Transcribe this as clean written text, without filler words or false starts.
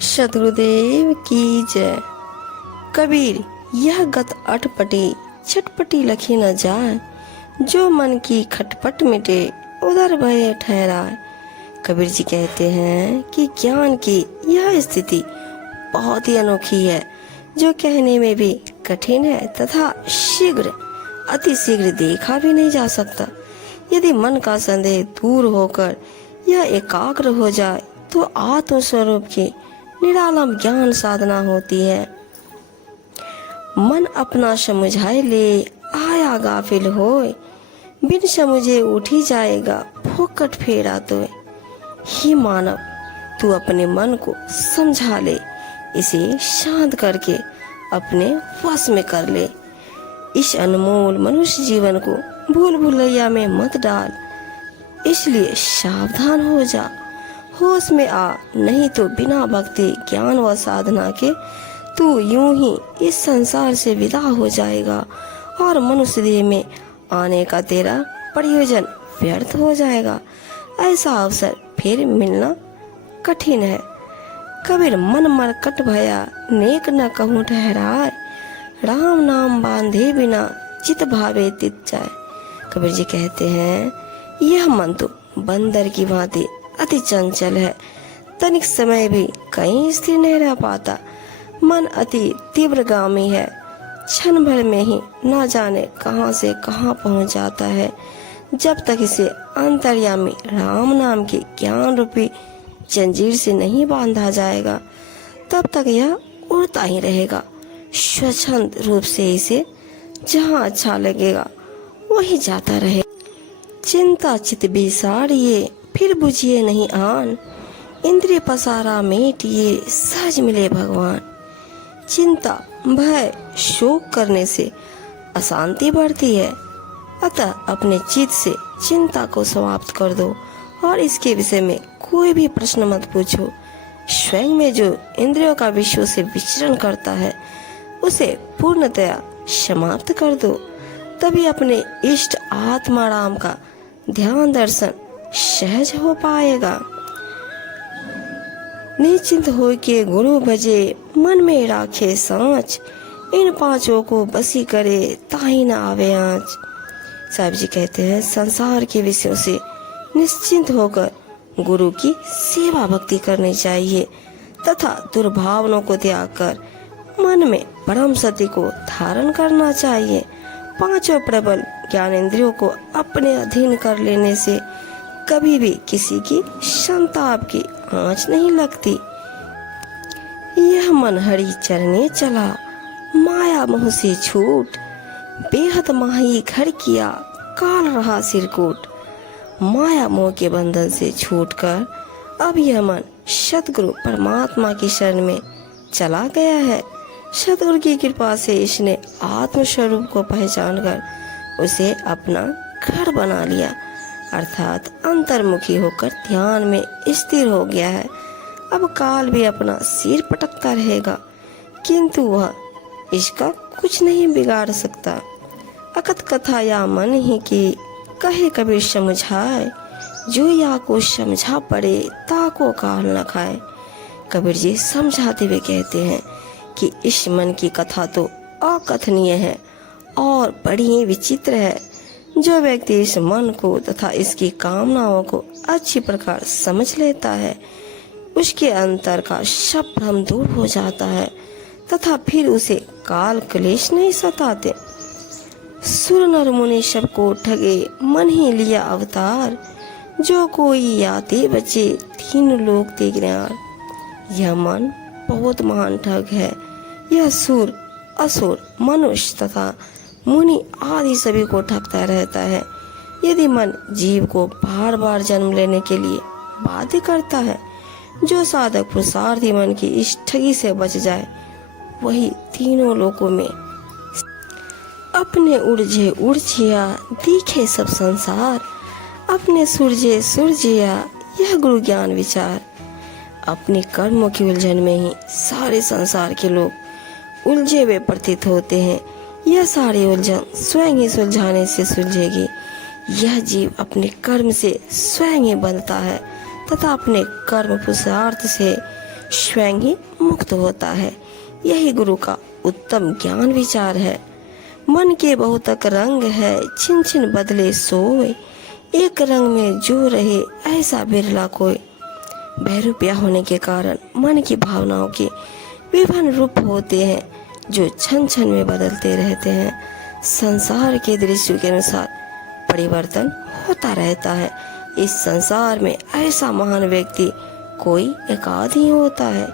सद्गुरुदेव की जय। कबीर यह गत अटपटी चटपटी लखी न जाए, जो मन की खटपट मिटे उधर भय ठहराए। कबीर जी कहते हैं कि ज्ञान की यह स्थिति बहुत ही अनोखी है, जो कहने में भी कठिन है तथा शीघ्र अति शीघ्र देखा भी नहीं जा सकता। यदि मन का संदेह दूर होकर यह एकाग्र हो जाए तो आत्म स्वरूप की निरालम ज्ञान साधना होती है। मन अपना समुझाए ले आया गाफिल होए, बिन समुझे उठी जाएगा फोकट फेरा तो। ही मानव, तू अपने मन को समझा ले, इसे शांत करके अपने वश में कर ले। इस अनमोल मनुष्य जीवन को भूल भुलैया में मत डाल, इसलिए सावधान हो जा, होश में आ, नहीं तो बिना भक्ति ज्ञान व साधना के तू यूं ही इस संसार से विदा हो जाएगा और मनुष्य देह में आने का तेरा प्रयोजन व्यर्थ हो जाएगा। ऐसा अवसर फिर मिलना कठिन है। कबीर मन मरकट भया नेक न कहूँ ठहराए, राम नाम बांधे बिना चित भावे तित जाए। कबीर जी कहते हैं, यह मन तो बंदर की भांति अति चंचल है, तनिक समय भी कहीं स्थिर नहीं रह पाता। मन अति तीव्रगामी है, क्षण भर में ही न जाने कहां से कहां पहुंच जाता है। जब तक इसे अंतर्यामी राम नाम के ज्ञान रूपी जंजीर से नहीं बांधा जाएगा, तब तक यह उड़ता ही रहेगा। स्वच्छंद रूप से इसे जहां अच्छा लगेगा वही जाता रहे। चिंता चित बिसारिए फिर बुझिए नहीं आन, इंद्रिय पसारा मेटिए सहज मिले भगवान। चिंता भय शोक करने से अशांति बढ़ती है, अतः अपने चित्त से चिंता को समाप्त कर दो और इसके विषय में कोई भी प्रश्न मत पूछो। स्वयं में जो इंद्रियों का विषयों से विचरण करता है, उसे पूर्णतया समाप्त कर दो, तभी अपने इष्ट आत्मा राम का ध्यान दर्शन सहज हो पाएगा। निश्चिंत हो के गुरु भजे मन में राखे सांच, इन पांचों को बसी करे ताही न आवे आँच। साहब जी कहते हैं, संसार के विषयों से निश्चिंत होकर गुरु की सेवा भक्ति करनी चाहिए तथा दुर्भावनों को त्याग कर मन में परम सत्य को धारण करना चाहिए। पांचों प्रबल ज्ञानेंद्रियों को अपने अधीन कर लेने से कभी भी किसी की संताप की आँच नहीं लगती। यह मन हरि चरने चला, माया मोह से छूट, बेहद माही घर किया काल रहा सिरकूट। माया मोह के बंधन से छूटकर अब यह मन सतगुरु परमात्मा की शरण में चला गया है। सतगुरु की कृपा से इसने आत्म स्वरूप को पहचानकर उसे अपना घर बना लिया, अर्थात अंतर्मुखी होकर ध्यान में स्थिर हो गया है। अब काल भी अपना सिर पटकता रहेगा, किंतु वह इसका कुछ नहीं बिगाड़ सकता। अकथ कथा या मन ही की कहे कबीर समझाए, जो या को समझा पड़े ताको काल न खाए। कबीर जी समझाते हुए कहते हैं कि इस मन की कथा तो अकथनीय है और बड़ी ही विचित्र है। जो व्यक्ति इस मन को तथा इसकी कामनाओं को अच्छी प्रकार समझ लेता है, उसके अंतर का सब भ्रम दूर हो जाता है तथा फिर उसे काल क्लेश नहीं सताते। सुर नर मुनि सबको ठगे मन ही लिया अवतार, जो कोई याते बचे तीन लोक ते ज्ञान। यह मन बहुत महान ठग है। यह सुर असुर मनुष्य तथा मुनि आदि सभी को ठगता रहता है। यदि मन जीव को बार बार जन्म लेने के लिए बाध्य करता है, जो साधक पुरुषार्थी मन की इस ठगी से बच जाए, वही तीनों लोकों में अपने उड़जे उड़जिया दिखे सब संसार, अपने सूरजे सूरजिया यह गुरु ज्ञान विचार। अपने कर्मों की उलझन में ही सारे संसार के लोग उलझे हुए प्रतीत होते हैं। यह सारी उलझन स्वयं ही सुलझाने से सुलझेगी। यह जीव अपने कर्म से स्वयं ही बंधता है तथा अपने कर्म पुरुषार्थ से स्वयं ही मुक्त होता है। यही गुरु का उत्तम ज्ञान विचार है। मन के बहुतक रंग है, छिन छिन बदले सोए, एक रंग में जो रहे ऐसा बिरला कोई। बहरूपिया होने के कारण मन की भावनाओं के विभिन्न रूप होते हैं जो क्षण क्षण में बदलते रहते हैं। संसार के दृश्य के अनुसार परिवर्तन होता रहता है। इस संसार में ऐसा महान व्यक्ति कोई एकाध ही होता है।